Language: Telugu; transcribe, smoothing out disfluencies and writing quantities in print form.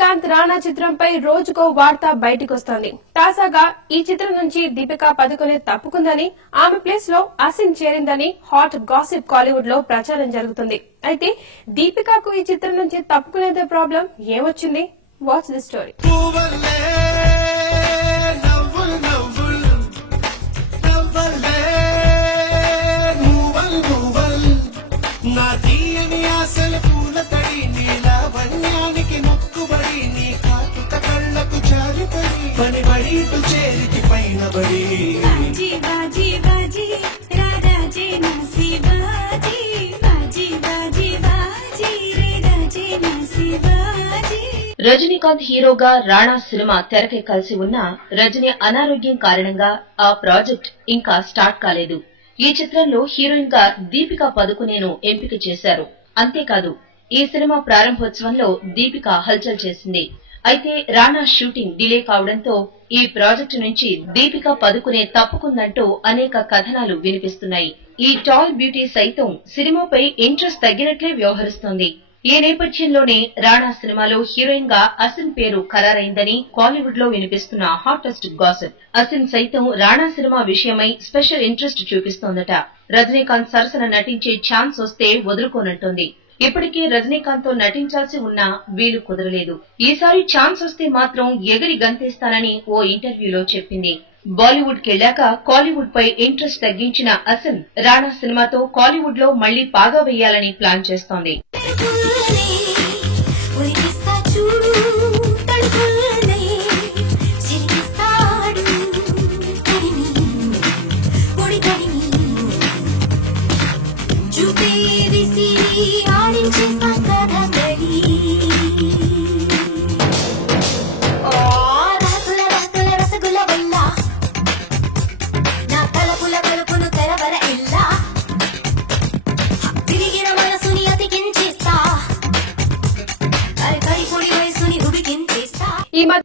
కాంత్ రాణా చిత్రంపై రోజుకో వార్త బయటికొస్తోంది. తాజాగా ఈ చిత్రం నుంచి దీపికా పదుకొనే తప్పుకుందని, ఆమె ప్లేస్ లో అసిన్ చేరిందని హాట్ గాసిప్ కాలీవుడ్ లో ప్రచారం జరుగుతుంది. అయితే దీపికాకు ఈ చిత్రం నుంచి తప్పుకునేదే ప్రాబ్లం ఏమొచ్చింది? Watch the story. రజనీకాంత్ హీరోగా రాణా సినిమా తెరకెక్కాల్సి ఉన్నా రజనీ అనారోగ్యం కారణంగా ఆ ప్రాజెక్ట్ ఇంకా స్టార్ట్ కాలేదు. ఈ చిత్రంలో హీరోయిన్ గా దీపికా పదుకొనేను ఎంపిక చేశారు. అంతేకాదు ఈ సినిమా ప్రారంభోత్సవంలో దీపిక హల్చల్ చేసింది. అయితే రాణా షూటింగ్ డిలే కావడంతో ఈ ప్రాజెక్టు నుంచి దీపికా పదుకొనే తప్పుకుందంటూ అనేక కథనాలు వినిపిస్తున్నాయి. ఈ టాల్ బ్యూటీ సైతం సినిమాపై ఇంట్రెస్ట్ తగ్గినట్లే వ్యవహరిస్తోంది. ఈ నేపథ్యంలోనే రాణా సినిమాలో హీరోయిన్ గా అసిన్ పేరు ఖరారైందని కాలీవుడ్ లో వినిపిస్తున్న హాటెస్ట్ గాసిప్. అసిన్ సైతం రాణా సినిమా విషయమై స్పెషల్ ఇంట్రెస్ట్ చూపిస్తోందట. రజనీకాంత్ సరసన నటించే ఛాన్స్ వస్తే వదులుకోనంటోంది. ఇప్పటికే రజనీకాంత్ తో నటించాల్సి ఉన్నా వీలు కుదరలేదు. ఈసారి ఛాన్స్ వస్తే మాత్రం ఎగిరి గంతేస్తానని ఓ ఇంటర్వ్యూలో చెప్పింది. బాలీవుడ్ కెళ్లాక కాలీవుడ్ పై ఇంట్రెస్ట్ తగ్గించిన అసిన్ రాణా సినిమాతో కాలీవుడ్ లో మళ్లీ పాగా వేయాలని ప్లాన్ చేస్తోంది.